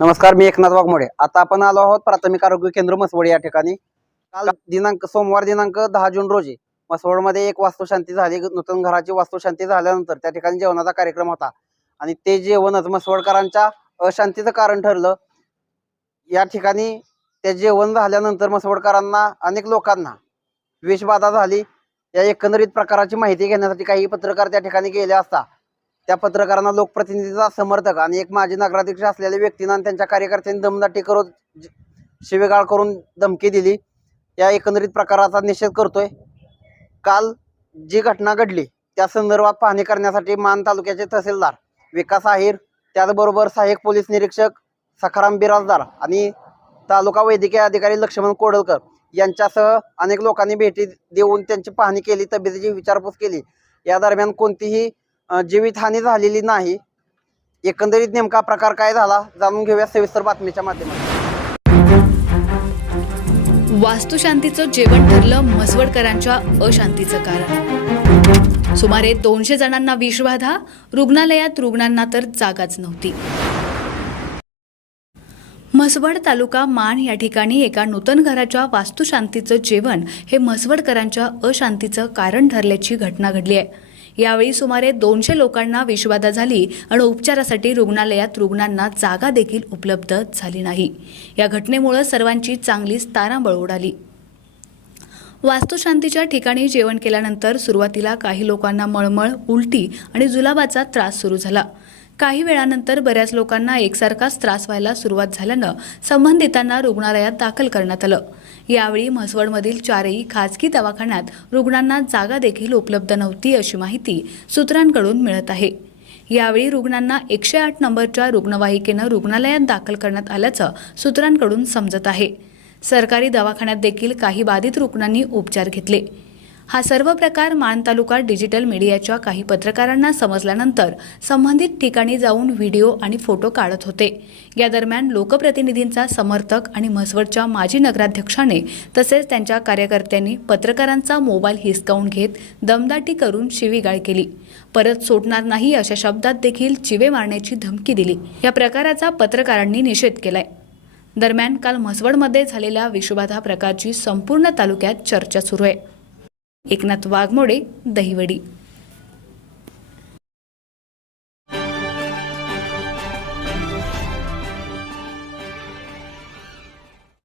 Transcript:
नमस्कार मी एकनाथ वाघमोडे. आता आपण आलो आहोत प्राथमिक आरोग्य केंद्र मसवड या ठिकाणी. काल दिनांक सोमवार दिनांक दहा जून रोजी मसवडमध्ये एक वास्तुशांती झाली. नूतन घराची वास्तुशांती झाल्यानंतर त्या ठिकाणी जेवणाचा कार्यक्रम होता. आणि ते जेवणच मसवडकरांच्या अशांतीचं कारण ठरलं. या ठिकाणी ते जेवण झाल्यानंतर मसवडकरांना अनेक लोकांना विषबाधा झाली. या एकंदरीत प्रकाराची माहिती घेण्यासाठी काही पत्रकार त्या ठिकाणी गेले असता त्या पत्रकारांना लोकप्रतिनिधीचा समर्थक आणि एक माजी नगराध्यक्ष असलेल्या व्यक्तींना आणि त्यांच्या कार्यकर्त्यांनी दमदाटी करून शिवेगाळ करून धमकी दिली. या एकंदरीत प्रकाराचा निषेध करतोय. काल जी घटना घडली त्या संदर्भात पाहणी करण्यासाठी मान तालुक्याचे तहसीलदार विकास आहिर त्याचबरोबर सहाय्यक पोलीस निरीक्षक सखाराम बिराजदार आणि तालुका वैद्यकीय अधिकारी लक्ष्मण कोडलकर यांच्यासह अनेक लोकांनी भेटी देऊन त्यांची पाहणी केली तब्येतीची विचारपूस केली. या दरम्यान कोणतीही जीवितहानी झालेली नाही. एकंदरीत नेमका प्रकार काय झाला जाणून घेऊया सविस्तर बातमीच्या माध्यमातून. वास्तुशांतीचं जेवण ठरलं म्हसवडकरांच्या अशांतीचं कारण. सुमारे दोनशे जणांना विषबाधा रुग्णालयात रुग्णांना तर जागाच नव्हती. म्हसवड तालुका मान या ठिकाणी एका नूतन घराच्या वास्तुशांतीचं जेवण हे म्हसवडकरांच्या अशांतीचं कारण ठरल्याची घटना घडली आहे. यावेळी सुमारे दोनशे लोकांना विषबाधा झाली आणि उपचारासाठी रुग्णालयात रुग्णांना जागा देखील उपलब्ध झाली नाही. या घटनेमुळे सर्वांची चांगलीच तारांबळ उडाली. वास्तुशांतीच्या ठिकाणी जेवण केल्यानंतर सुरुवातीला काही लोकांना मळमळ उलटी आणि जुलाबाचा त्रास सुरू झाला. काही वेळानंतर बऱ्याच लोकांना एकसारखाच त्रास व्हायला सुरुवात झाल्यानं संबंधितांना रुग्णालयात दाखल करण्यात आलं. यावेळी म्हसवडमधील चारही खाजगी दवाखान्यात रुग्णांना जागा देखील उपलब्ध नव्हती अशी माहिती सूत्रांकडून मिळत आहे. यावेळी रुग्णांना एकशे आठ नंबरच्या रुग्णवाहिकेनं रुग्णालयात दाखल करण्यात आल्याचं सूत्रांकडून समजत आहे. सरकारी दवाखान्यात देखील काही बाधित रुग्णांनी उपचार घेतले. हा सर्व प्रकार मान तालुका डिजिटल मीडियाच्या काही पत्रकारांना समजल्यानंतर संबंधित ठिकाणी जाऊन व्हिडिओ आणि फोटो काढत होते. या दरम्यान लोकप्रतिनिधींचा समर्थक आणि म्हसवडच्या माजी नगराध्यक्षाने तसेच त्यांच्या कार्यकर्त्यांनी पत्रकारांचा मोबाईल हिसकावून घेत दमदाटी करून शिवीगाळ केली. परत सोडणार नाही अशा शब्दात देखील चिवे मारण्याची धमकी दिली. या प्रकाराचा पत्रकारांनी निषेध केलाय. दरम्यान काल म्हसवडमध्ये झालेल्या विषबाधा प्रकारची संपूर्ण तालुक्यात चर्चा सुरू आहे. एकनाथ वाघमोडे दहिवडी